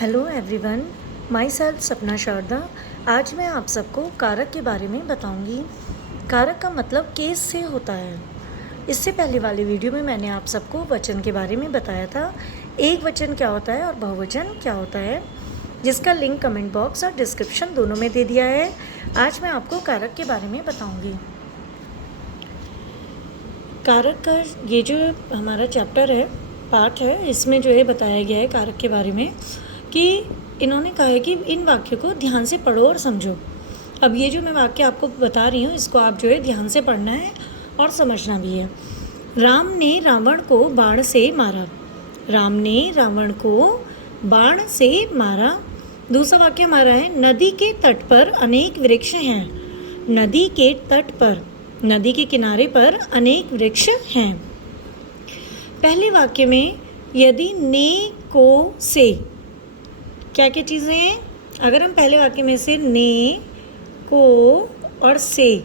Hello everyone, my self सपना शारदा। आज मैं आप सबको कारक के बारे में बताऊंगी। कारक का मतलब केस से होता है। इससे पहले वाली वीडियो में मैंने आप सबको वचन के बारे में बताया था, एक वचन क्या होता है और बहुवचन क्या होता है, जिसका लिंक कमेंट बॉक्स और डिस्क्रिप्शन दोनों में दे दिया है। आज मैं आपको कारक के बारे में बताऊँगी। कारक का ये जो हमारा चैप्टर है, पार्ट है, इसमें जो है बताया गया है कारक के बारे में कि इन्होंने कहा है कि इन वाक्यों को ध्यान से पढ़ो और समझो। अब ये जो मैं वाक्य आपको बता रही हूँ, इसको आप जो है ध्यान से पढ़ना है और समझना भी है। राम ने रावण को बाण से मारा। राम ने रावण को बाण से मारा। दूसरा वाक्य हमारा है, नदी के तट पर अनेक वृक्ष हैं। नदी के तट पर, नदी के किनारे पर अनेक वृक्ष हैं। पहले वाक्य में यदि ने को से क्या क्या चीज़ें हैं? अगर हम पहले वाक्य में से ने, को और से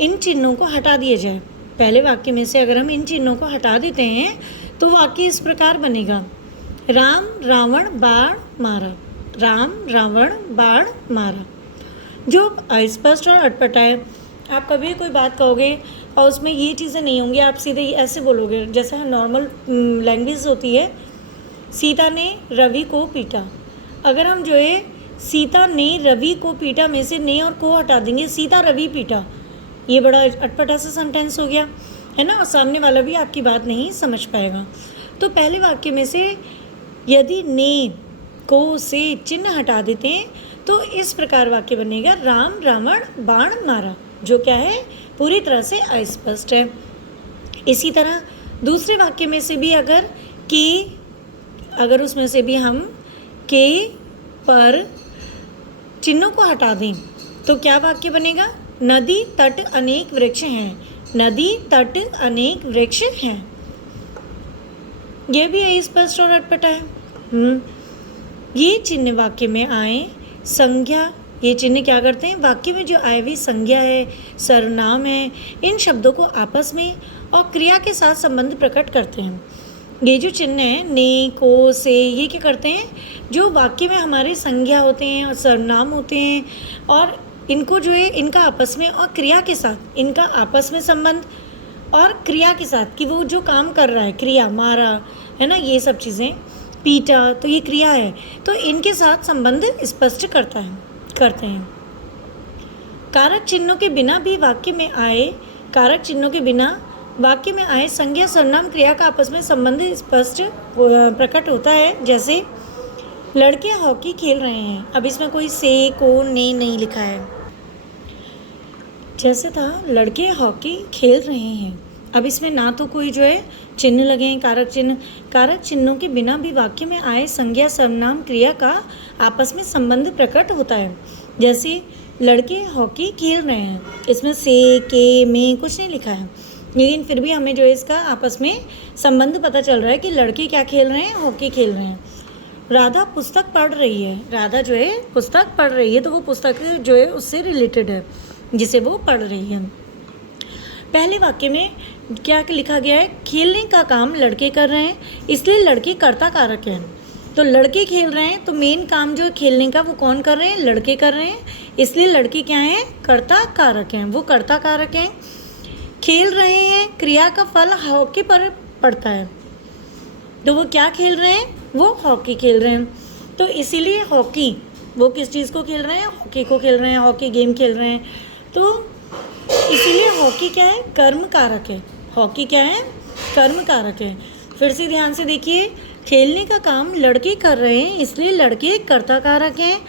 इन चिन्हों को हटा दिए जाए, पहले वाक्य में से अगर हम इन चिन्हों को हटा देते हैं तो वाक्य इस प्रकार बनेगा, राम रावण बाण मारा। राम रावण बाण मारा, जो अस्पष्ट और अटपटा है। आप कभी कोई बात कहोगे और उसमें ये चीज़ें नहीं होंगी, आप सीधे ऐसे बोलोगे जैसे नॉर्मल लैंग्वेज होती है, सीता ने रवि को पीटा। अगर हम जो है सीता ने रवि को पीटा में से ने और को हटा देंगे, सीता रवि पीटा, ये बड़ा अटपटा सा सेंटेंस हो गया है ना, और सामने वाला भी आपकी बात नहीं समझ पाएगा। तो पहले वाक्य में से यदि ने को से चिन्ह हटा देते हैं तो इस प्रकार वाक्य बनेगा, राम रावण बाण मारा, जो क्या है पूरी तरह से अस्पष्ट है। इसी तरह दूसरे वाक्य में से भी अगर उसमें से भी हम के पर चिन्हों को हटा दें तो क्या वाक्य बनेगा, नदी तट अनेक वृक्ष हैं। नदी तट अनेक वृक्ष हैं, यह भी अस्पष्ट और अटपटा है। ये चिन्ह वाक्य में आए, संज्ञा, ये चिन्ह क्या करते हैं, वाक्य में जो आए हुई संज्ञा है, सर्वनाम है, इन शब्दों को आपस में और क्रिया के साथ संबंध प्रकट करते हैं। ये जो चिन्ह है ने, को, से, ये क्या करते हैं, जो वाक्य में हमारे संज्ञा होते हैं और सर्वनाम होते हैं, और इनको जो है इनका आपस में और क्रिया के साथ, इनका आपस में संबंध और क्रिया के साथ कि वो जो काम कर रहा है, क्रिया, मारा है ना, ये सब चीज़ें, पीटा तो ये क्रिया है, तो इनके साथ संबंध स्पष्ट करते हैं। कारक चिन्हों के बिना भी वाक्य में आए, कारक चिन्हों के बिना वाक्य में आए संज्ञा सर्वनाम क्रिया का आपस में संबंध स्पष्ट प्रकट होता है। जैसे लड़के हॉकी खेल रहे हैं, अब इसमें कोई से, को, ने नहीं लिखा है। जैसे था लड़के हॉकी खेल रहे हैं, अब इसमें ना तो कोई जो है चिन्ह लगे हैं, कारक चिन्ह। कारक चिन्हों के बिना भी वाक्य में आए संज्ञा सर्वनाम क्रिया का आपस में संबंध प्रकट होता है। जैसे लड़के हॉकी खेल रहे हैं, इसमें से, के, में कुछ नहीं लिखा है, लेकिन फिर भी हमें जो है इसका आपस में संबंध पता चल रहा है कि लड़के क्या खेल रहे हैं, हॉकी खेल रहे हैं। राधा पुस्तक पढ़ रही है, राधा जो है पुस्तक पढ़ रही है, तो वो पुस्तक जो है उससे रिलेटेड है जिसे वो पढ़ रही है। पहले वाक्य में क्या लिखा गया है, खेलने का काम लड़के कर रहे हैं, इसलिए लड़के कर्ता कारक हैं। तो लड़के खेल रहे हैं तो मेन काम जो खेलने का वो कौन कर रहे हैं, लड़के कर रहे हैं, इसलिए लड़के क्या हैं, कर्ता कारक हैं, वो कर्ता कारक हैं। खेल रहे हैं, क्रिया का फल हॉकी पर पड़ता है, तो वो क्या खेल रहे हैं, वो हॉकी खेल रहे हैं। तो इसीलिए हॉकी, वो किस चीज़ को खेल रहे हैं, हॉकी को खेल रहे हैं, हॉकी गेम खेल रहे हैं, तो इसीलिए हॉकी क्या है, कर्म कारक है। हॉकी क्या है, कर्म कारक है। फिर से ध्यान से देखिए, खेलने का काम लड़के कर रहे हैं, इसलिए लड़के कर्ता कारक हैं,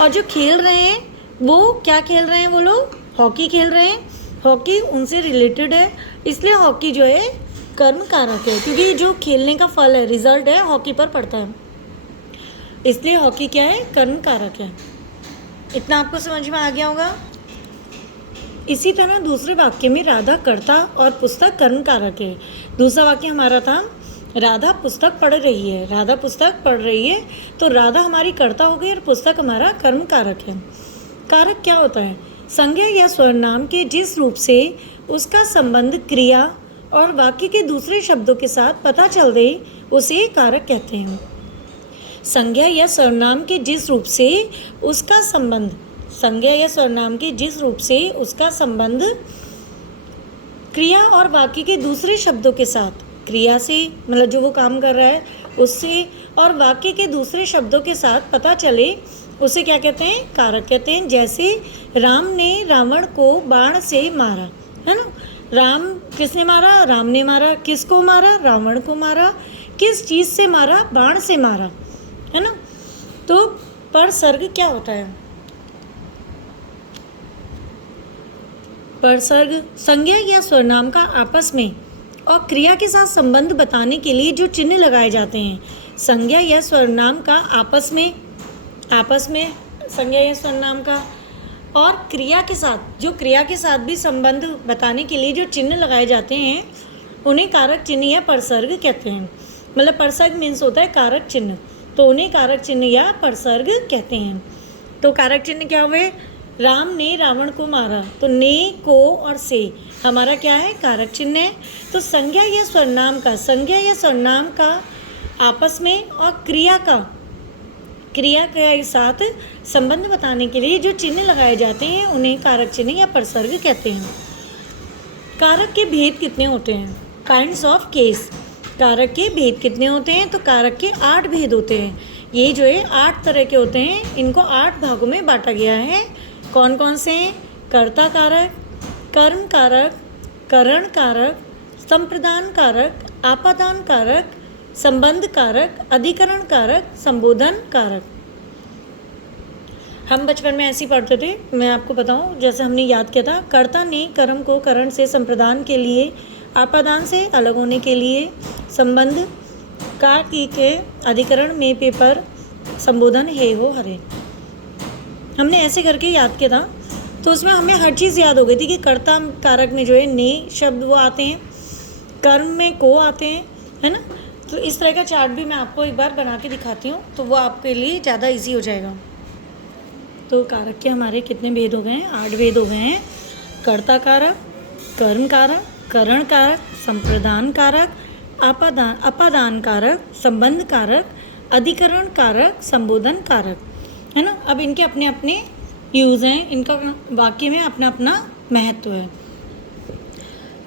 और जो खेल रहे हैं वो क्या खेल रहे हैं, वो लोग हॉकी खेल रहे हैं, हॉकी उनसे रिलेटेड है, इसलिए हॉकी जो है कर्म कारक है, क्योंकि जो खेलने का फल है, रिजल्ट है, हॉकी पर पड़ता है, इसलिए हॉकी क्या है, कर्म कारक है। इतना आपको समझ में आ गया होगा। इसी तरह दूसरे वाक्य में राधा कर्ता और पुस्तक कर्म कारक है। दूसरा वाक्य हमारा था, राधा पुस्तक पढ़ रही है, राधा पुस्तक पढ़ रही है, तो राधा हमारी कर्ता हो गई और पुस्तक हमारा कर्म कारक है। कारक क्या होता है, संज्ञा या सर्वनाम के जिस रूप से उसका संबंध क्रिया और वाक्य के दूसरे शब्दों के साथ पता चल दे, उसे कारक कहते हैं। संज्ञा या सर्वनाम के जिस रूप से उसका संबंध, संज्ञा या सर्वनाम के जिस रूप से उसका संबंध क्रिया और वाक्य के दूसरे शब्दों के साथ, क्रिया से मतलब जो वो काम कर रहा है उससे और वाक्य के दूसरे शब्दों के साथ पता चले, उसे क्या कहते हैं? कारक कहते हैं। जैसे राम ने रावण को बाण से मारा, है ना। राम किसने मारा? राम ने मारा। किसको मारा? रावण को मारा। किस चीज़ से मारा? बाण से मारा, है ना। तो परसर्ग क्या होता है? परसर्ग संज्ञा या सर्वनाम का आपस में और क्रिया के साथ संबंध बताने के लिए जो चिन्ह लगाए जाते हैं। संज्ञा या सर्वनाम का आपस में संज्ञा या सर्वनाम का और क्रिया के साथ, जो क्रिया के साथ भी संबंध बताने के लिए जो चिन्ह लगाए जाते हैं, उन्हें कारक चिन्ह या परसर्ग कहते हैं। मतलब परसर्ग मीन्स होता है कारक चिन्ह, तो उन्हें कारक चिन्ह या परसर्ग कहते हैं। तो कारक चिन्ह क्या हुए? राम ने रावण को मारा, तो ने, को और से हमारा क्या है? कारक चिन्ह है। तो संज्ञा या सर्वनाम का आपस में और क्रिया के साथ संबंध बताने के लिए जो चिन्ह लगाए जाते हैं, उन्हें कारक चिन्ह या परसर्ग कहते हैं। कारक के भेद कितने होते हैं? Kinds of case. कारक के भेद कितने होते हैं? तो कारक के 8 भेद होते हैं। ये जो है 8 तरह के होते हैं। इनको 8 भागों में बांटा गया है। कौन कौन से हैं? कर्ता कारक, कर्म कारक, करण कारक, संप्रदान कारक, आपादान कारक, संबंध कारक, अधिकरण कारक, संबोधन कारक। हम बचपन में ऐसे ही पढ़ते थे। मैं आपको बताऊं, जैसे हमने याद किया था, कर्ता ने कर्म को करण से संप्रदान के लिए, आपादान से अलग होने के लिए, संबंध का की के अधिकरण में पेपर, संबोधन हे हो हरे। हमने ऐसे करके याद किया था, तो उसमें हमें हर चीज़ याद हो गई थी कि कर्ता कारक में जो है ने शब्द वो आते हैं, कर्म में को आते हैं, है ना। तो इस तरह का चार्ट भी मैं आपको एक बार बना के दिखाती हूँ, तो वो आपके लिए ज़्यादा इजी हो जाएगा। तो कारक के हमारे कितने भेद हो गए हैं? 8 भेद हो गए हैं। कर्ता कारक, कर्म कारक, करण कारक, संप्रदान कारक, अपादान कारक, संबंध कारक, अधिकरण कारक, संबोधन कारक, है ना। अब इनके अपने अपने यूज़ हैं, इनका वाक्य में अपना अपना महत्व है।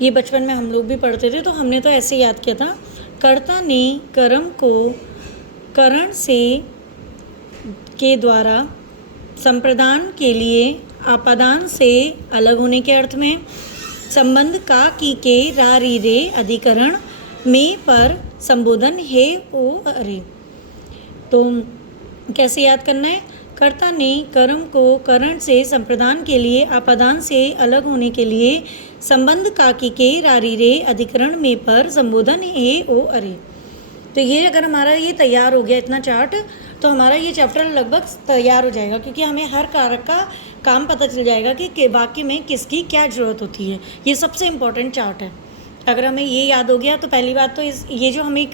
ये बचपन में हम लोग भी पढ़ते थे, तो हमने तो ऐसे याद किया था, कर्ता ने कर्म को करण से के द्वारा संप्रदान के लिए, आपादान से अलग होने के अर्थ में, संबंध का की के रा री रे अधिकरण में पर, संबोधन हे ओ अरे। तो कैसे याद करना है? कर्ता ने कर्म को करण से संप्रदान के लिए, आपादान से अलग होने के लिए, संबंध का की के रारी रे अधिकरण में पर, संबोधन हे ओ अरे। तो ये अगर हमारा ये तैयार हो गया इतना चार्ट, तो हमारा ये चैप्टर लगभग तैयार हो जाएगा, क्योंकि हमें हर कारक का काम पता चल जाएगा कि वाक्य में किसकी क्या ज़रूरत होती है। ये सबसे इम्पोर्टेंट चार्ट है। अगर हमें ये याद हो गया, तो पहली बात तो ये जो हम एक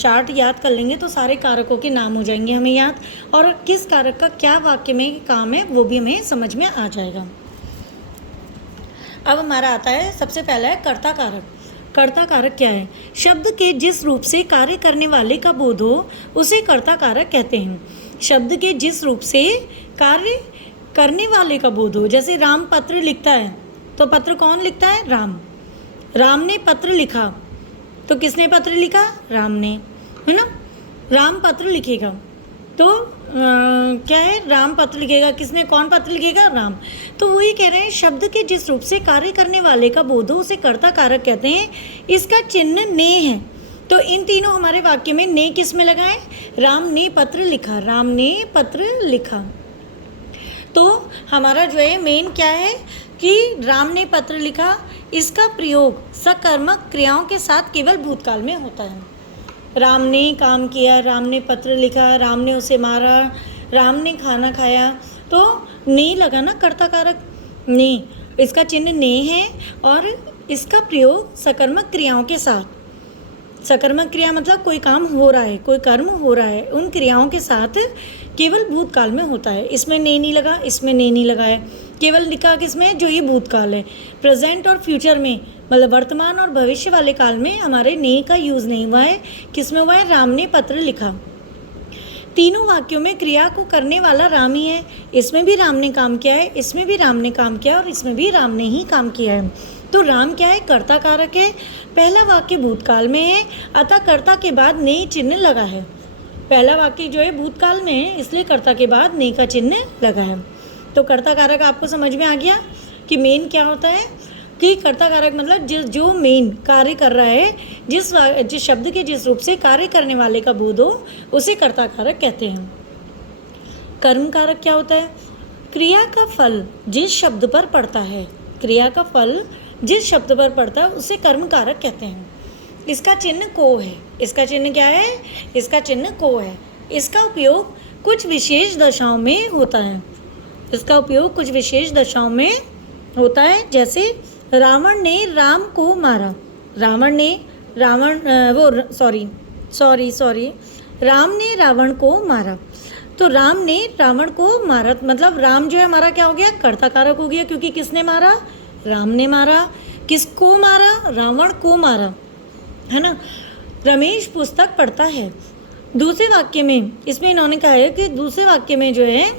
चार्ट याद कर लेंगे, तो सारे कारकों के नाम हो जाएंगे हमें याद, और किस कारक का क्या वाक्य में काम है वो भी हमें समझ में आ जाएगा। अब हमारा आता है, सबसे पहला है कर्ता कारक। कर्ता कारक क्या है? शब्द के जिस रूप से कार्य करने वाले का बोध हो, उसे कर्ता कारक कहते हैं। शब्द के जिस रूप से कार्य करने वाले का बोध हो, जैसे राम पत्र लिखता है, तो पत्र कौन लिखता है? राम। राम ने पत्र लिखा, तो किसने पत्र लिखा? राम ने, है ना। राम पत्र लिखेगा, तो क्या है? राम पत्र लिखेगा। किसने, कौन पत्र लिखेगा? राम। तो वही कह रहे हैं, शब्द के जिस रूप से कार्य करने वाले का बोध हो, उसे कर्ता कारक कहते हैं। इसका चिन्ह ने है। तो इन तीनों हमारे वाक्य में ने किस में लगा है? राम ने पत्र लिखा, राम ने पत्र लिखा। तो हमारा जो है मेन क्या है कि राम ने पत्र लिखा, इसका प्रयोग सकर्मक क्रियाओं के साथ केवल भूतकाल में होता है। राम ने काम किया, राम ने पत्र लिखा, राम ने उसे मारा, राम ने खाना खाया, तो ने लगा ना कर्ता कारक, ने, इसका चिन्ह ने है, और इसका प्रयोग सकर्मक क्रियाओं के साथ, सकर्मक क्रिया मतलब कोई काम हो रहा है, कोई कर्म हो रहा है, उन क्रियाओं के साथ केवल भूतकाल में होता है। इसमें ने नहीं लगा, इसमें ने नहीं लगा है, केवल लिखा किसमें? जो ये भूतकाल है। प्रेजेंट और फ्यूचर में, मतलब वर्तमान और भविष्य वाले काल में हमारे ने का यूज़ नहीं हुआ है। किसमें हुआ है? राम ने पत्र लिखा। तीनों वाक्यों में क्रिया को करने वाला राम ही है। इसमें भी राम ने काम किया है, इसमें भी राम ने काम किया है और इसमें भी राम ने ही काम किया है। तो राम क्या है? कर्ता कारक है। पहला वाक्य भूतकाल में है, अतः कर्ता के बाद ने चिन्ह लगा है। पहला वाक्य जो है भूतकाल में है, इसलिए कर्ता के बाद ने का चिन्ह लगा है। तो कर्ता कारक आपको समझ में आ गया कि मेन क्या होता है कि कर्ता कारक मतलब जो मेन कार्य कर रहा है, जिस शब्द के जिस रूप से कार्य करने वाले का बोध हो, उसे कर्ता कारक कहते हैं। कर्म कारक क्या होता है? क्रिया का फल जिस शब्द पर पड़ता है, क्रिया का फल जिस शब्द पर पड़ता है उसे कर्म कारक कहते हैं। इसका चिन्ह को है। इसका चिन्ह क्या है? इसका चिन्ह को है। इसका उपयोग कुछ विशेष दशाओं में होता है। इसका उपयोग कुछ विशेष दशाओं में होता है, जैसे रावण ने राम को मारा। राम ने रावण को मारा। तो राम ने रावण को मारा मतलब राम जो है हमारा क्या हो गया? कर्ता कारक हो गया, क्योंकि किसने मारा? राम ने मारा। किसको मारा? रावण को मारा, है ना। रमेश पुस्तक पढ़ता है। दूसरे वाक्य में इसमें इन्होंने कहा है कि दूसरे वाक्य में जो है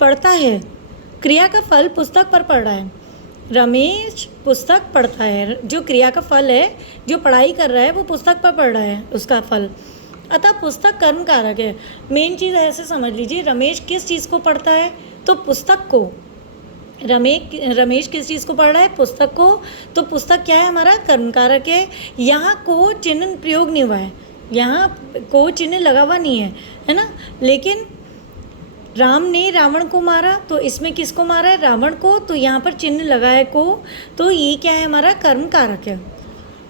पढ़ता है, क्रिया का फल पुस्तक पर पढ़ रहा है। रमेश पुस्तक पढ़ता है, जो क्रिया का फल है, जो पढ़ाई कर रहा है वो पुस्तक पर पढ़ रहा है, उसका फल। अतः पुस्तक कर्म कारक है। मेन चीज़ ऐसे समझ लीजिए, रमेश किस चीज़ को पढ़ता है? तो पुस्तक को। रमेश किस चीज़ को पढ़ रहा है? पुस्तक को। तो पुस्तक क्या है? हमारा कर्म कारक है। यहाँ को चिन्ह प्रयोग नहीं हुआ है, यहाँ को चिन्ह लगा हुआ नहीं है ना। लेकिन राम ने रावण को मारा, तो इसमें किसको मारा है? रावण को। तो यहाँ पर चिन्ह लगा है को, तो ये क्या है? हमारा कर्म कारक है।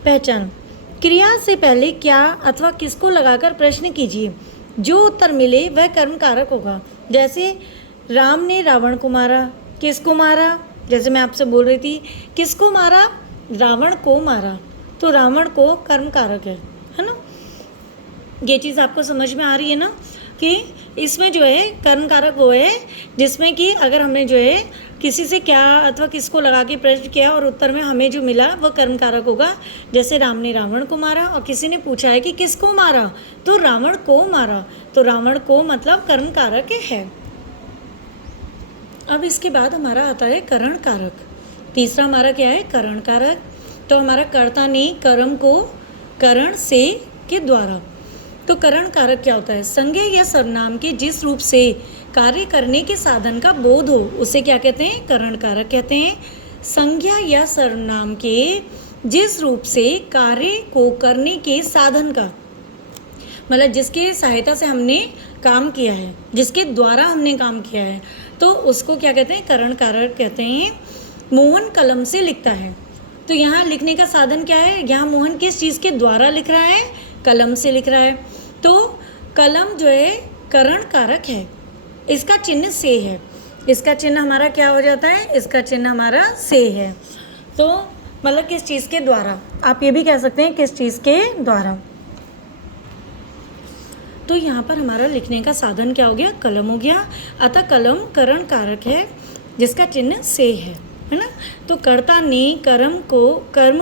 पहचान। क्रिया से पहले क्या अथवा किसको लगाकर प्रश्न कीजिए, जो उत्तर मिले वह कर्म कारक होगा। जैसे राम ने रावण को मारा, किसको मारा? जैसे मैं आपसे बोल रही थी, किसको मारा? रावण को मारा, तो रावण को कर्म कारक है ना। ये चीज़ आपको समझ में आ रही है ना कि इसमें जो है कर्म कारक वो है जिसमें कि अगर हमने जो है किसी से क्या अथवा किसको लगा के प्रश्न किया और उत्तर में हमें जो मिला वह कर्म कारक होगा। जैसे राम ने रावण को मारा और किसी ने पूछा है कि किसको मारा, तो रावण को मारा, तो रावण को मतलब कर्म कारक है। अब इसके बाद हमारा आता है करण कारक। तीसरा हमारा क्या है? करण कारक। तो हमारा कर्ता ने कर्म को करण से के द्वारा। तो करण कारक क्या होता है? संज्ञा या सर्वनाम के जिस रूप से कार्य करने के साधन का बोध हो उसे क्या कहते हैं? करण कारक कहते हैं। संज्ञा या सर्वनाम के जिस रूप से कार्य को करने के साधन का, मतलब जिसके सहायता से हमने काम किया है, जिसके द्वारा हमने काम किया है, तो उसको क्या कहते हैं? करण कारक कहते हैं। मोहन कलम से लिखता है। तो यहाँ लिखने का साधन क्या है? यहाँ मोहन किस चीज़ के द्वारा लिख रहा है? कलम से लिख रहा है। तो कलम जो है करण कारक है। इसका चिन्ह से है। इसका चिन्ह हमारा क्या हो जाता है? इसका चिन्ह हमारा से है। तो मतलब किस चीज़ के द्वारा, आप ये भी कह सकते हैं किस चीज़ के द्वारा। तो यहाँ पर हमारा लिखने का साधन क्या हो गया? कलम हो गया। अतः कलम करण कारक है जिसका चिन्ह से है ना। तो कर्ता ने कर्म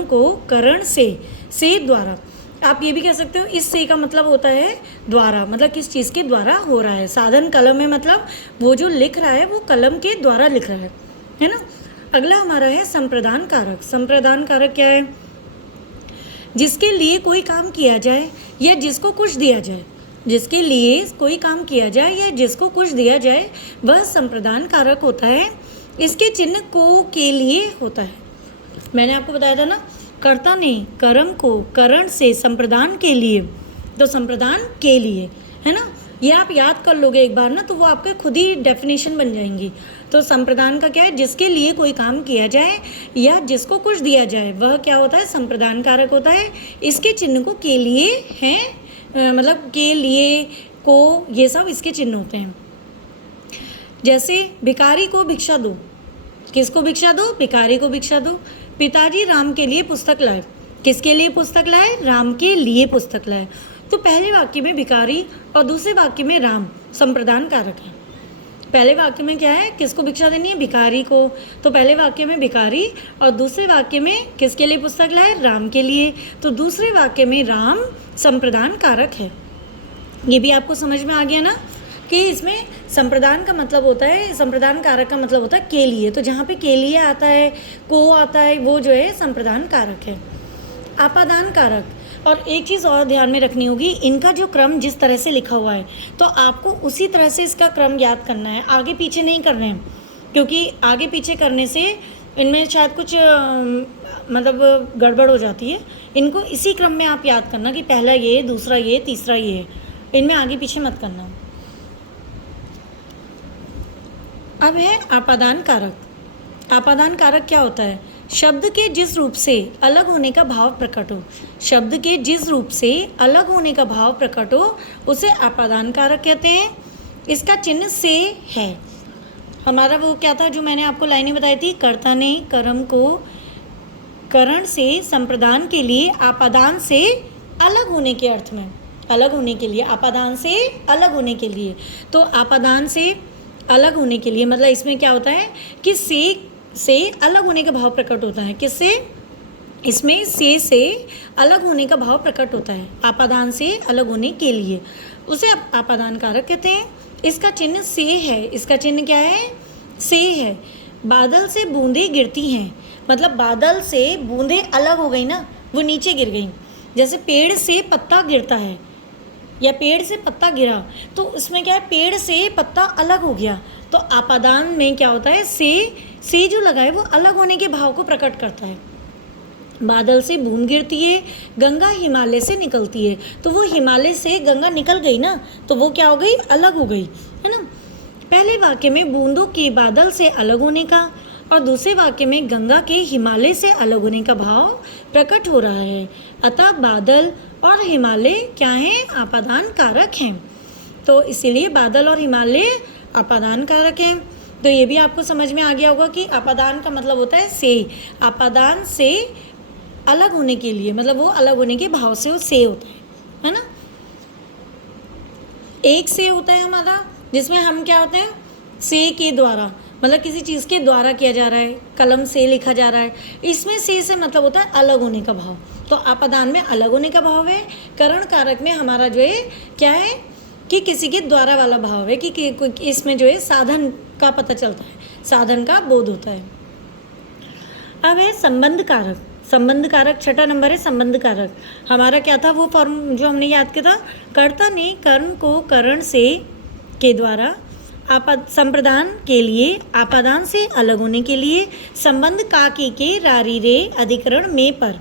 को करण से द्वारा। आप ये भी कह सकते हो इस से का मतलब होता है द्वारा, मतलब किस चीज़ के द्वारा हो रहा है। साधन कलम है, मतलब वो जो लिख रहा है वो कलम के द्वारा लिख रहा है ना। अगला हमारा है संप्रदान कारक। संप्रदान कारक क्या है? जिसके लिए कोई काम किया जाए या जिसको कुछ दिया जाए। जिसके लिए कोई काम किया जाए या जिसको कुछ दिया जाए वह संप्रदान कारक होता है। इसके चिन्ह को के लिए होता है। मैंने आपको बताया था ना, कर्ता ने कर्म को करण से संप्रदान के लिए, तो संप्रदान के लिए है ना। ये आप याद कर लोगे एक बार ना, तो वो आपके खुद ही डेफिनेशन बन जाएंगी। तो संप्रदान का क्या है? जिसके लिए कोई काम किया जाए या जिसको कुछ दिया जाए वह क्या होता है? संप्रदान कारक होता है। इसके चिन्ह को के लिए हैं, मतलब के लिए को, ये सब इसके चिन्ह होते हैं। जैसे भिखारी को भिक्षा दो। किसको भिक्षा दो? भिखारी को भिक्षा दो। पिताजी राम के लिए पुस्तक लाए। किसके लिए पुस्तक लाए? राम के लिए पुस्तक लाए। तो पहले वाक्य में भिखारी और दूसरे वाक्य में राम संप्रदान कारक है। पहले वाक्य में क्या है? किसको भिक्षा देनी है? भिखारी को। तो पहले वाक्य में भिखारी और दूसरे वाक्य में किसके लिए पुस्तक लाए? राम के लिए। तो दूसरे वाक्य में राम संप्रदान कारक है। ये भी आपको समझ में आ गया ना कि इसमें संप्रदान का मतलब होता है, संप्रदान कारक का मतलब होता है के लिए। तो जहाँ पे के लिए आता है, को आता है, वो जो है संप्रदान कारक है। आपादान कारक, और एक चीज़ और ध्यान में रखनी होगी, इनका जो क्रम जिस तरह से लिखा हुआ है तो आपको उसी तरह से इसका क्रम याद करना है, आगे पीछे नहीं करना है, क्योंकि आगे पीछे करने से इनमें शायद कुछ मतलब गड़बड़ हो जाती है। इनको इसी क्रम में आप याद करना कि पहला ये, दूसरा ये, तीसरा ये, इनमें आगे पीछे मत करना। अब है आपादान कारक। आपादान कारक क्या होता है? शब्द के जिस रूप से अलग होने का भाव प्रकट हो, शब्द के जिस रूप से अलग होने का भाव प्रकट हो उसे आपादान कारक कहते हैं। इसका चिन्ह से है। हमारा वो क्या था जो मैंने आपको लाइनें बताई थी, कर्ता ने कर्म को करण से संप्रदान के लिए आपादान से अलग होने के अर्थ में, अलग होने के लिए, आपादान से अलग होने के लिए। तो आपादान से अलग होने के लिए मतलब इसमें क्या होता है कि से अलग होने का भाव प्रकट होता है। किससे? इसमें से अलग होने का भाव प्रकट होता है, आपादान से अलग होने के लिए, उसे आपादान कारक कहते हैं। इसका चिन्ह से है। इसका चिन्ह क्या है? से है। बादल से बूंदें गिरती हैं, मतलब बादल से बूंदें अलग हो गई ना, वो नीचे गिर गई। जैसे पेड़ से पत्ता गिरता है या पेड़ से पत्ता गिरा, तो उसमें क्या है, पेड़ से पत्ता अलग हो गया। तो आपादान में क्या होता है, से जो लगा है वो अलग होने के भाव को प्रकट करता है। बादल से बूंद गिरती है, गंगा हिमालय से निकलती है, तो वो हिमालय से गंगा निकल गई ना, तो वो क्या हो गई, अलग हो गई, है ना। पहले वाक्य में बूंदों के बादल से अलग होने का और दूसरे वाक्य में गंगा के हिमालय से अलग होने का भाव प्रकट हो रहा है। अतः बादल और हिमालय क्या हैं, आपादान कारक हैं। तो इसीलिए बादल और हिमालय आपादान कारक हैं। तो ये भी आपको समझ में आ गया होगा कि आपादान का मतलब होता है से, आपादान से अलग होने के लिए, मतलब वो अलग होने के भाव से वो से होता है ना। एक से होता है हमारा जिसमें हम क्या होते हैं, से के द्वारा, मतलब किसी चीज़ के द्वारा किया जा रहा है, कलम से लिखा जा रहा है, इसमें से मतलब होता है अलग होने का भाव। तो आपादान में अलग होने का भाव है। करण कारक में हमारा जो है क्या है कि किसी के द्वारा वाला भाव है, कि इसमें जो है साधन का पता चलता है, साधन का बोध होता है। अब है संबंध कारक। संबंध कारक छठा नंबर है संबंध कारक। हमारा क्या था वो फॉर्म जो हमने याद किया था, कर्ता ने कर्म को करण से के द्वारा संप्रदान के लिए आपादान से अलग होने के लिए संबंध काकी के रारी रे अधिकरण में पर।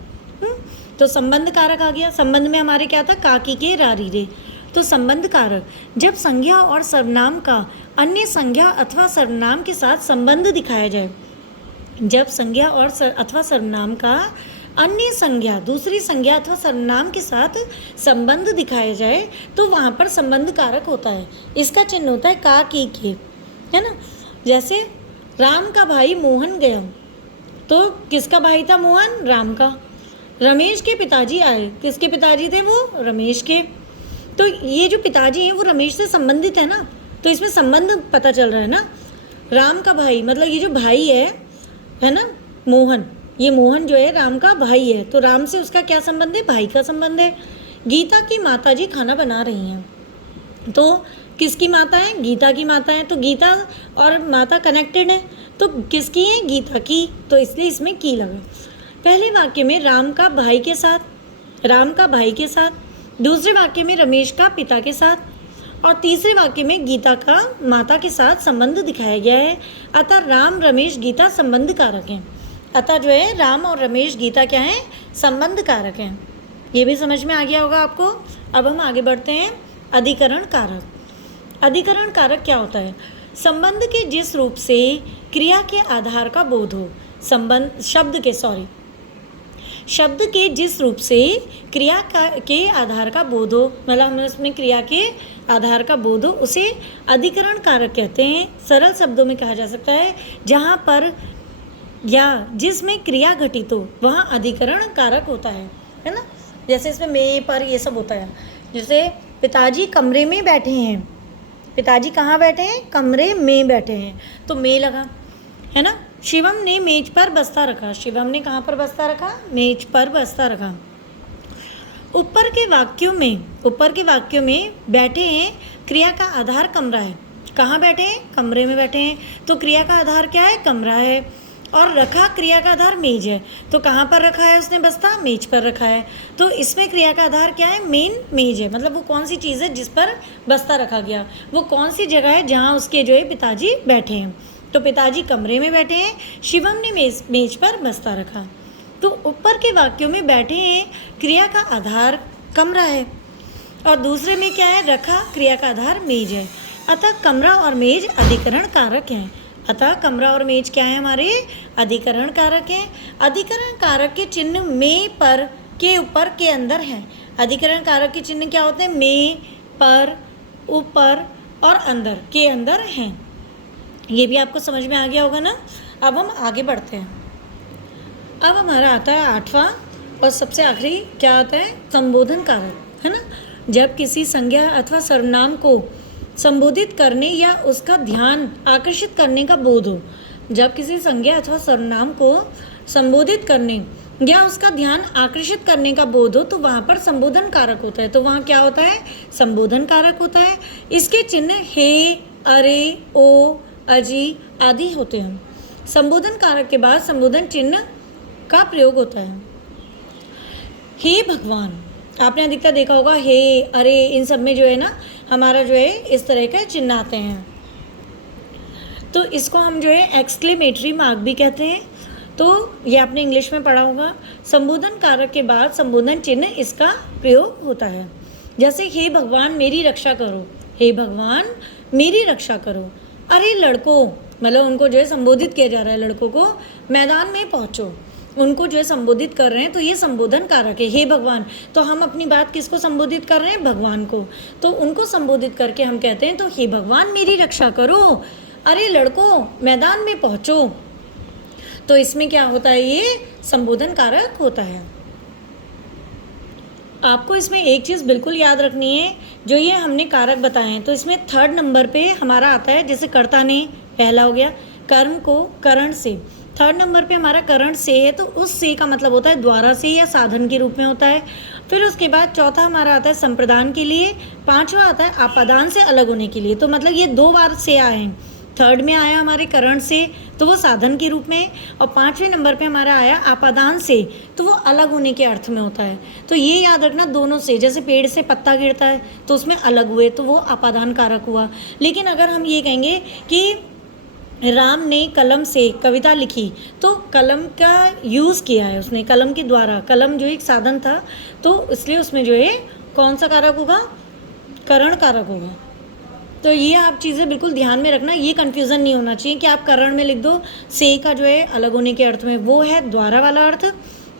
तो संबंध कारक आ गया। संबंध में हमारे क्या था, काकी के रारी रे। तो संबंध कारक जब संज्ञा और सर्वनाम का अन्य संज्ञा अथवा सर्वनाम के साथ संबंध दिखाया जाए, जब संज्ञा और अथवा सर्वनाम का अन्य संज्ञा, दूसरी संज्ञा अथवा सर्वनाम के साथ संबंध दिखाया जाए तो वहाँ पर संबंध कारक होता है। इसका चिन्ह होता है का की के, है ना। जैसे राम का भाई मोहन गया, तो किसका भाई था मोहन, राम का। रमेश के पिताजी आए, किसके पिताजी थे वो, रमेश के। तो ये जो पिताजी हैं वो रमेश से संबंधित है ना, तो इसमें संबंध पता चल रहा है ना। राम का भाई मतलब ये जो भाई है ना मोहन, ये मोहन जो है राम का भाई है, तो राम से उसका क्या संबंध है, भाई का संबंध है। गीता की माता जी खाना बना रही हैं, तो किसकी माता है, गीता की माता है, तो गीता और माता कनेक्टेड है, तो किसकी है, गीता की, तो इसलिए इसमें की लगा। पहले वाक्य में राम का भाई के साथ, राम का भाई के साथ, दूसरे वाक्य में रमेश का पिता के साथ, और तीसरे वाक्य में गीता का माता के साथ संबंध दिखाया गया है। अतः राम रमेश गीता संबंध कारक हैं। अतः जो है राम और रमेश गीता क्या हैं, संबंध कारक हैं। ये भी समझ में आ गया होगा आपको। अब हम आगे बढ़ते हैं। अधिकरण कारक। अधिकरण कारक क्या होता है, संबंध के जिस रूप से क्रिया के आधार का बोध हो, शब्द के जिस रूप से क्रिया के आधार का बोध हो, मतलब हमें उसमें क्रिया के आधार का बोध हो, उसे अधिकरण कारक कहते हैं। सरल शब्दों में कहा जा सकता है जहाँ पर या जिसमें क्रिया घटित हो वहाँ अधिकरण कारक होता है ना। जैसे इसमें में पर ये सब होता है। जैसे पिताजी कमरे में बैठे हैं, पिताजी कहाँ बैठे हैं, कमरे में बैठे हैं, तो में लगा, है ना। शिवम ने मेज पर बस्ता रखा, शिवम ने कहाँ पर बस्ता रखा, मेज पर बस्ता रखा। ऊपर के वाक्यों में बैठे हैं, क्रिया का आधार कमरा है। कहाँ बैठे हैं? कमरे में बैठे हैं। तो क्रिया का आधार क्या है? कमरा है। और रखा, क्रिया का आधार मेज है। तो कहाँ पर रखा है उसने बस्ता? मेज पर रखा है। तो इसमें क्रिया का आधार क्या है? मेन मेज है। मतलब वो कौन सी चीज़ है जिस पर बस्ता रखा गया, वो कौन सी जगह है जहाँ उसके जो है पिताजी बैठे हैं। तो पिताजी कमरे में बैठे हैं, शिवम ने मेज पर बस्ता रखा। तो ऊपर के वाक्यों में बैठे हैं, क्रिया का आधार कमरा है, और दूसरे में क्या है? रखा, क्रिया का आधार मेज है। अतः कमरा और मेज अधिकरण कारक हैं। अतः कमरा और मेज क्या है? हमारे अधिकरण कारक हैं। अधिकरण कारक के चिन्ह में, पर, के, ऊपर, के अंदर हैं। अधिकरण कारक के चिन्ह क्या होते हैं? में, पर, ऊपर और अंदर, के अंदर हैं। ये भी आपको समझ में आ गया होगा ना। अब हम आगे बढ़ते हैं। अब हमारा आता है 8वां और सबसे आखिरी क्या आता है? संबोधन कारक, है ना। जब किसी संज्ञा अथवा सर्वनाम को संबोधित करने या उसका ध्यान आकर्षित करने का बोध हो, जब किसी संज्ञा अथवा सर्वनाम को संबोधित करने या उसका ध्यान आकर्षित करने का बोध हो, तो वहाँ पर संबोधन कारक होता है। तो वहाँ क्या होता है? संबोधन कारक होता है। इसके चिन्ह हे, अरे, ओ, अजी आदि होते हैं। संबोधन कारक के बाद संबोधन चिन्ह का प्रयोग होता है। हे भगवान, आपने अधिकतर देखा होगा हे, अरे, इन सब में जो है ना हमारा जो है इस तरह का चिन्ह आते हैं। तो इसको हम जो है एक्सक्लेमेटरी मार्क भी कहते हैं। तो ये आपने इंग्लिश में पढ़ा होगा। संबोधन कारक के बाद संबोधन चिन्ह इसका प्रयोग होता है। जैसे हे भगवान मेरी रक्षा करो, हे भगवान मेरी रक्षा करो। अरे लड़कों, मतलब उनको जो है संबोधित किया जा रहा है, लड़कों को मैदान में पहुँचो, उनको जो है संबोधित कर रहे हैं। तो ये संबोधन कारक है, हे भगवान। तो हम अपनी बात किसको संबोधित कर रहे हैं? भगवान को। तो उनको संबोधित करके हम कहते हैं तो हे भगवान मेरी रक्षा करो, अरे लड़कों मैदान में पहुँचो। तो इसमें क्या होता है? ये संबोधन कारक होता है। आपको इसमें एक चीज़ बिल्कुल याद रखनी है, जो ये हमने कारक बताए हैं। तो इसमें 3rd नंबर पे हमारा आता है, जैसे कर्ता ने, पहला हो गया। कर्म को करण से, 3rd नंबर पे हमारा करण से है, तो उस से का मतलब होता है द्वारा से या साधन के रूप में होता है। फिर उसके बाद चौथा हमारा आता है संप्रदान के लिए, 5वां आता है आपादान से अलग होने के लिए। तो मतलब ये 2 बार से आए हैं। 3rd में आया हमारे करण से, तो वो साधन के रूप में, और 5वें नंबर पे हमारा आया आपादान से, तो वो अलग होने के अर्थ में होता है। तो ये याद रखना, दोनों से, जैसे पेड़ से पत्ता गिरता है तो उसमें अलग हुए, तो वो आपादान कारक हुआ। लेकिन अगर हम ये कहेंगे कि राम ने कलम से कविता लिखी, तो कलम का यूज़ किया है उसने, कलम के द्वारा। कलम जो एक साधन था, तो इसलिए उसमें जो है कौन सा कारक होगा? करण कारक होगा। तो ये आप चीज़ें बिल्कुल ध्यान में रखना, ये कन्फ्यूज़न नहीं होना चाहिए कि आप करण में लिख दो से का जो है अलग होने के अर्थ में, वो है द्वारा वाला अर्थ,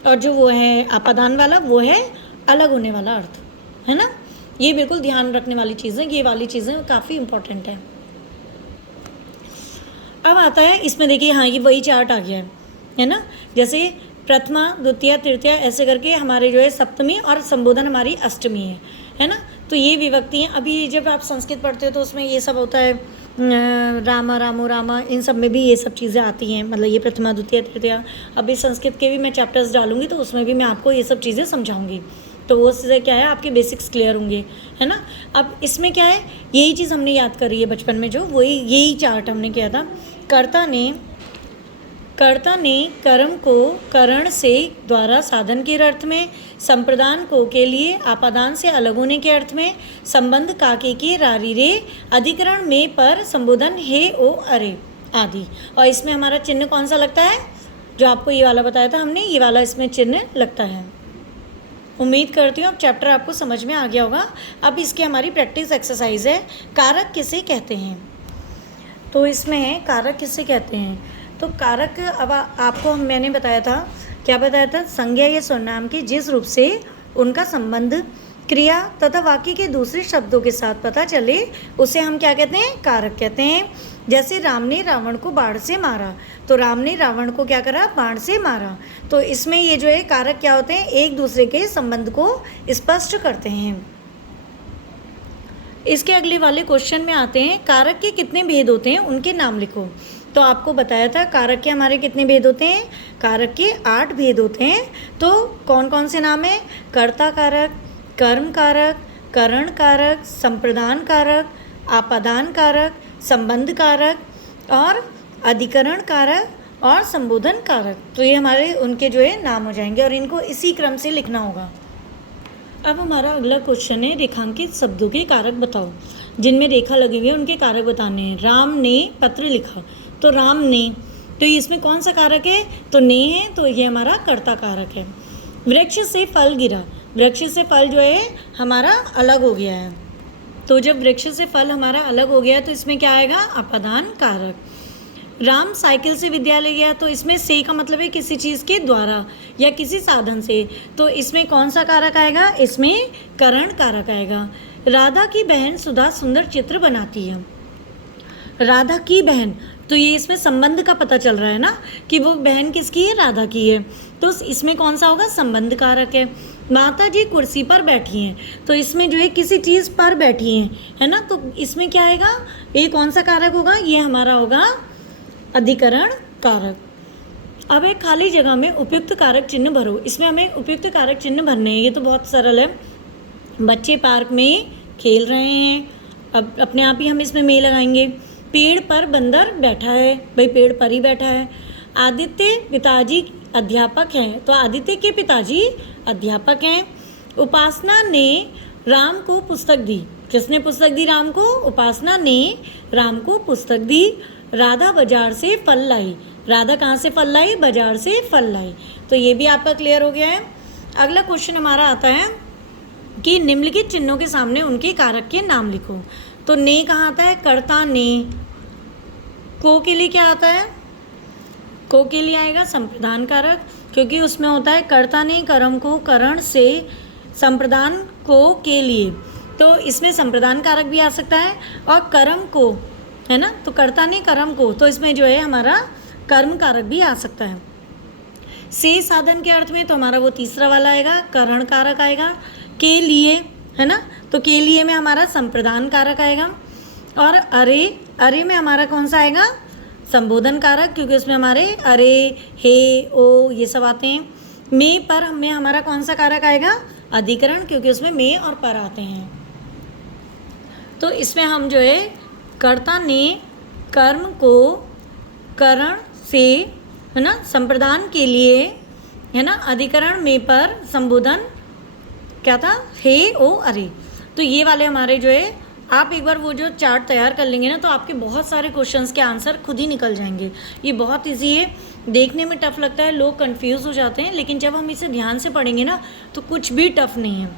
और जो वो है आपादान वाला वो है अलग होने वाला अर्थ, है ना। ये बिल्कुल ध्यान रखने वाली चीज़ें, ये वाली चीज़ें काफ़ी इंपॉर्टेंट है। अब आता है इसमें, देखिए हाँ ये वही चार्ट आ गया है ना। जैसे प्रथमा, द्वितीय, तृतीया ऐसे करके हमारे जो है सप्तमी, और संबोधन हमारी अष्टमी है ना। तो ये विभक्ति हैं। अभी जब आप संस्कृत पढ़ते हो तो उसमें ये सब होता है, रामा, रामो, रामा, इन सब में भी ये सब चीज़ें आती हैं। मतलब ये प्रथमा, द्वितीय, तृतीया। अभी संस्कृत के भी मैं चैप्टर्स डालूंगी, तो उसमें भी मैं आपको ये सब चीज़ें समझाऊंगी। तो वो से क्या है, आपके बेसिक्स क्लियर होंगे, है ना। अब इसमें क्या है, यही चीज़ हमने याद करी है बचपन में, जो वही यही चार्ट हमने किया था। कर्ता ने कर्म को करण से द्वारा साधन के अर्थ में, संप्रदान को के लिए आपादान से अलग होने के अर्थ में, संबंध काके के रारी रे, अधिकरण में पर, संबोधन हे, ओ, अरे आदि। और इसमें हमारा चिन्ह कौन सा लगता है? जो आपको ये वाला बताया था हमने, ये वाला इसमें चिन्ह लगता है। उम्मीद करती हूँ अब चैप्टर आपको समझ में आ गया होगा। अब इसकी हमारी प्रैक्टिस एक्सरसाइज है, कारक किसे कहते हैं। तो इसमें है कारक किसे कहते हैं। तो कारक, अब आपको मैंने बताया था, क्या बताया था? संज्ञा या सर्वनाम के जिस रूप से उनका संबंध क्रिया तथा वाक्य के दूसरे शब्दों के साथ पता चले, उसे हम क्या कहते हैं? कारक कहते हैं। जैसे राम ने रावण को बाण से मारा, तो राम ने रावण को क्या करा? बाण से मारा। तो इसमें ये जो है कारक क्या होते हैं? एक दूसरे के संबंध को स्पष्ट करते हैं। इसके अगले वाले क्वेश्चन में आते हैं, कारक के कितने भेद होते हैं, उनके नाम लिखो। तो आपको बताया था कारक के हमारे कितने भेद होते हैं? कारक के 8 भेद होते हैं। तो कौन कौन से नाम हैं? कर्ता कारक, कर्म कारक, करण कारक, संप्रदान कारक, आपादान कारक, संबंध कारक और अधिकरण कारक और संबोधन कारक। तो ये हमारे उनके जो है नाम हो जाएंगे और इनको इसी क्रम से लिखना होगा। अब हमारा अगला क्वेश्चन है रेखांकित शब्दों के कारक बताओ। जिनमें रेखा लगी हुई है उनके कारक बताने हैं। राम ने पत्र लिखा, तो राम ने, तो इसमें कौन सा कारक है, तो ने है, तो ये हमारा कर्ता कारक है। वृक्ष से फल गिरा, वृक्ष से फल जो है हमारा अलग हो गया है, तो जब वृक्ष से फल हमारा अलग हो गया तो इसमें क्या आएगा, अपादान कारक। राम साइकिल से विद्यालय गया, तो इसमें से का मतलब है किसी चीज़ के द्वारा या किसी साधन से, तो इसमें कौन सा कारक आएगा, इसमें करण कारक आएगा। राधा की बहन सुधा सुंदर चित्र बनाती है, राधा की बहन, तो ये इसमें संबंध का पता चल रहा है ना कि वो बहन किसकी है, राधा की है, तो इसमें कौन सा होगा, संबंध कारक है। माता जी कुर्सी पर बैठी हैं, तो इसमें जो है किसी चीज़ पर बैठी हैं, है ना, तो इसमें क्या आएगा, ये कौन सा कारक होगा, ये हमारा होगा अधिकरण कारक। अब एक खाली जगह में उपयुक्त कारक चिन्ह भरो, इसमें हमें उपयुक्त कारक चिन्ह भरने हैं, ये तो बहुत सरल है। बच्चे पार्क में खेल रहे हैं, अब अपने आप ही हम इसमें में लगाएंगे। पेड़ पर बंदर बैठा है, भाई पेड़ पर ही बैठा है। आदित्य पिताजी अध्यापक हैं, तो आदित्य के पिताजी अध्यापक हैं। उपासना ने राम को पुस्तक दी, किसने पुस्तक दी राम को, उपासना ने राम को पुस्तक दी। राधा बाजार से फल लाई, राधा कहाँ से फल लाई, बाजार से फल लाई, तो ये भी आपका क्लियर हो गया है। अगला क्वेश्चन हमारा आता है कि निम्नलिखित चिन्हों के सामने उनके कारक के नाम लिखो। तो ने कहाँ आता है, कर्ता ने। को के लिए क्या आता है, को के लिए आएगा संप्रदान कारक, क्योंकि उसमें होता है कर्ता ने कर्म को करण से संप्रदान को के लिए, तो इसमें संप्रदान कारक भी आ सकता है और कर्म को, है ना, तो कर्ता ने कर्म को, तो इसमें जो है हमारा कर्म कारक भी आ सकता है। से साधन के अर्थ में तो हमारा वो तीसरा वाला आएगा, करण कारक आएगा। के लिए, है ना, तो के लिए में हमारा संप्रदान कारक आएगा। और अरे, अरे में हमारा कौन सा आएगा, संबोधन कारक, क्योंकि उसमें हमारे अरे, हे, ओ ये सब आते हैं। में पर में हमारा कौन सा कारक आएगा, अधिकरण, क्योंकि उसमें में और पर आते हैं। तो इसमें हम जो है कर्ता ने कर्म को करण से, है ना, संप्रदान के लिए, है ना, अधिकरण में पर, संबोधन क्या था, हे, ओ, अरे, तो ये वाले हमारे जो है, आप एक बार वो जो चार्ट तैयार कर लेंगे ना तो आपके बहुत सारे क्वेश्चंस के आंसर खुद ही निकल जाएंगे। ये बहुत इजी है, देखने में टफ लगता है, लोग कंफ्यूज हो जाते हैं, लेकिन जब हम इसे ध्यान से पढ़ेंगे ना तो कुछ भी टफ नहीं है।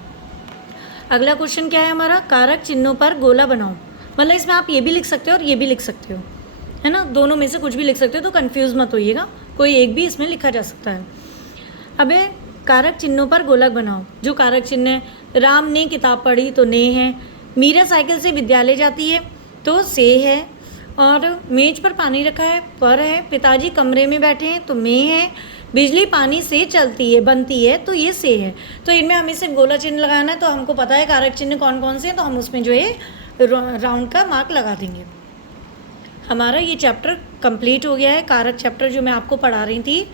अगला क्वेश्चन क्या है हमारा, कारक चिन्हों पर गोला बनाओ। मतलब इसमें आप ये भी लिख सकते हो और ये भी लिख सकते हो, है ना, दोनों में से कुछ भी लिख सकते हो, तो कन्फ्यूज़ मत होइएगा, कोई एक भी इसमें लिखा जा सकता है। अब कारक चिन्हों पर गोलक बनाओ। जो कारक चिन्ह है, राम ने किताब पढ़ी तो ने है, मीरा साइकिल से विद्यालय जाती है तो से है, और मेज पर पानी रखा है पर है, पिताजी कमरे में बैठे हैं तो में है, बिजली पानी से चलती है बनती है तो ये से है। तो इनमें हमें सिर्फ गोला चिन्ह लगाना है, तो हमको पता है कारक चिन्ह कौन कौन से हैं, तो हम उसमें जो है राउंड का मार्क लगा देंगे। हमारा ये चैप्टर कंप्लीट हो गया है, कारक चैप्टर जो मैं आपको पढ़ा रही थी।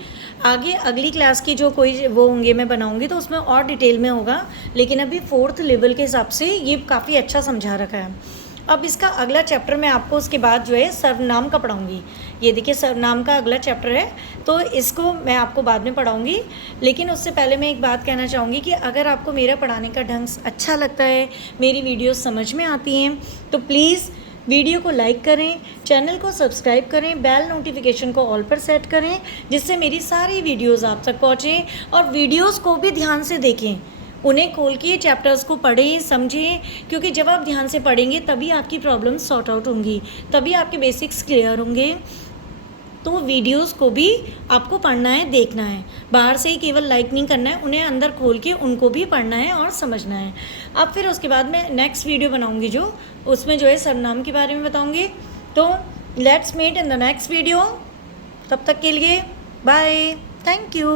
आगे अगली क्लास की जो कोई वो होंगे मैं बनाऊंगी तो उसमें और डिटेल में होगा, लेकिन अभी 4th लेवल के हिसाब से ये काफ़ी अच्छा समझा रखा है। अब इसका अगला चैप्टर मैं आपको उसके बाद जो है सर्वनाम का पढ़ाऊंगी। ये देखिए सर्वनाम का अगला चैप्टर है, तो इसको मैं आपको बाद में पढ़ाऊंगी। लेकिन उससे पहले मैं एक बात कहना चाहूँगी कि अगर आपको मेरा पढ़ाने का ढंग अच्छा लगता है, मेरी वीडियो समझ में आती हैं, तो प्लीज़ वीडियो को लाइक करें, चैनल को सब्सक्राइब करें, बेल नोटिफिकेशन को ऑल पर सेट करें, जिससे मेरी सारी वीडियोस आप तक पहुँचें। और वीडियोस को भी ध्यान से देखें, उन्हें खोल के चैप्टर्स को पढ़ें, समझें, क्योंकि जब आप ध्यान से पढ़ेंगे तभी आपकी प्रॉब्लम्स सॉर्ट आउट होंगी, तभी आपके बेसिक्स क्लियर होंगे। तो वीडियोस को भी आपको पढ़ना है, देखना है, बाहर से ही केवल लाइक नहीं करना है, उन्हें अंदर खोल के उनको भी पढ़ना है और समझना है। अब फिर उसके बाद मैं नेक्स्ट वीडियो बनाऊंगी जो उसमें जो है सर्वनाम के बारे में बताऊंगी। तो let's meet in the next video, तब तक के लिए बाय, थैंक यू।